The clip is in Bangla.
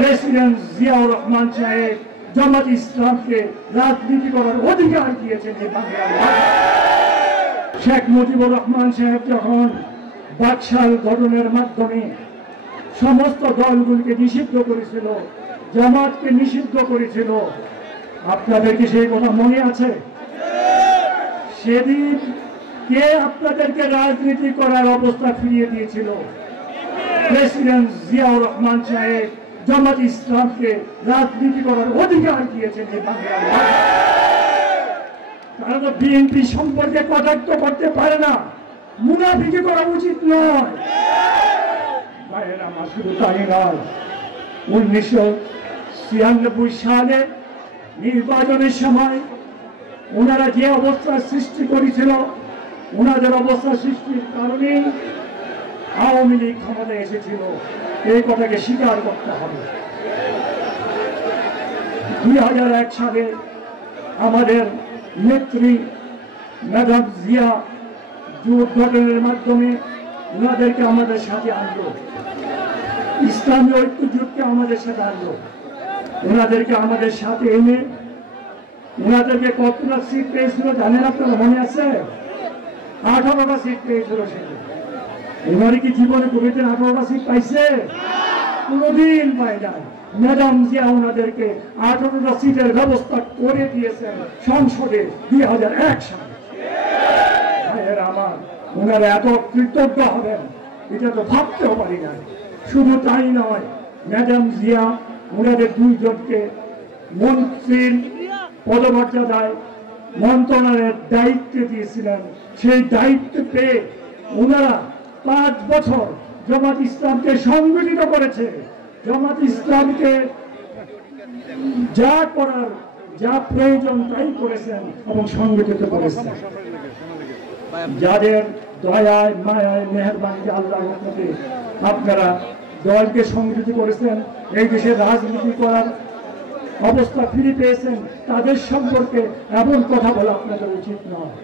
প্রেসিডেন্ট জিয়াউর রহমান সাহেব জামাত ইসলামকে রাজনীতি করার অধিকার দিয়েছেন এই বাংলার। শেখ মুজিবুর রহমান সাহেব যখন বাকশাল গঠনের মাধ্যমে সমস্ত দলগুলিকে নিষিদ্ধ করেছিল, জামাতকে নিষিদ্ধ করেছিল, আপনাদের কি সেই কথা মনে আছে? সেদিন কে আপনাদেরকে রাজনীতি করার অবস্থা ফিরিয়ে দিয়েছিল? প্রেসিডেন্ট জিয়াউর রহমান সাহেব জামাত ইসলামকে রাজনীতি করার অধিকার দিয়েছেন এই বাংলার। তারা তো বিএনপি সম্পর্কে কটাক্ষ করতে পারে না, মুনাফিকি করা উচিত নয়। ভাইয়েরা আমার, শুধু তাই নয়, 1996 সালে নির্বাচনের সময় ওনারা যে অবস্থার সৃষ্টি করেছিল, ওনাদের অবস্থা সৃষ্টির কারণে আওয়ামী লীগ ক্ষমতায় এসেছিল, এই কথাকে স্বীকার করতে হবে। 2001 সালে আমাদের নেত্রী ম্যাডাম জিয়া জোট গঠনের মাধ্যমে ওনাদেরকে আমাদের সাথে আনলো, ইসলামী ঐক্য জোটকে আমাদের সাথে আনলো। ওনাদেরকে আমাদের সাথে এনে ওনাদেরকে কতটা সিট পেয়েছিল জানেন আপনারা? মনে আছে? 18টা সিট পেয়েছিল সেটা। ওনারা কি জীবনে কোনোদিন 18টা সিট পাইছে? কোনোদিন পায় নাই। ম্যাডাম জিয়া ওনাদেরকে 18টা সিটের ব্যবস্থা করে দিয়েছেন সংসদে 2001 সালে। ভাইয়েরা আমার, ওনারা এত কৃতজ্ঞ হবেন এটা তো ভাবতেও পারি না। শুধু তাই নয়, ম্যাডাম জিয়া ওনাদের 2 জনকে মন্ত্রীর পদমর্যাদায় মন্ত্রণালয়ের দায়িত্ব দিয়েছিলেন। সেই দায়িত্ব পেয়ে ওনারা 5 বছর জামাত ইসলামকে সংগঠিত করেছে। জামাত ইসলামকে যা করার, যা প্রয়োজন তাই করেছেন এবং সংগঠিত করেছেন। যাদের দয়ায়, মায়ায়, মেহেরবানিতে, আল্লাহর রহমতে আপনারা দলকে সংগঠিত করেছেন, এই দেশে রাজনীতি করার অবস্থা ফিরে পেয়েছেন, তাদের সম্পর্কে এমন কথা বলা আপনাদের উচিত নয়।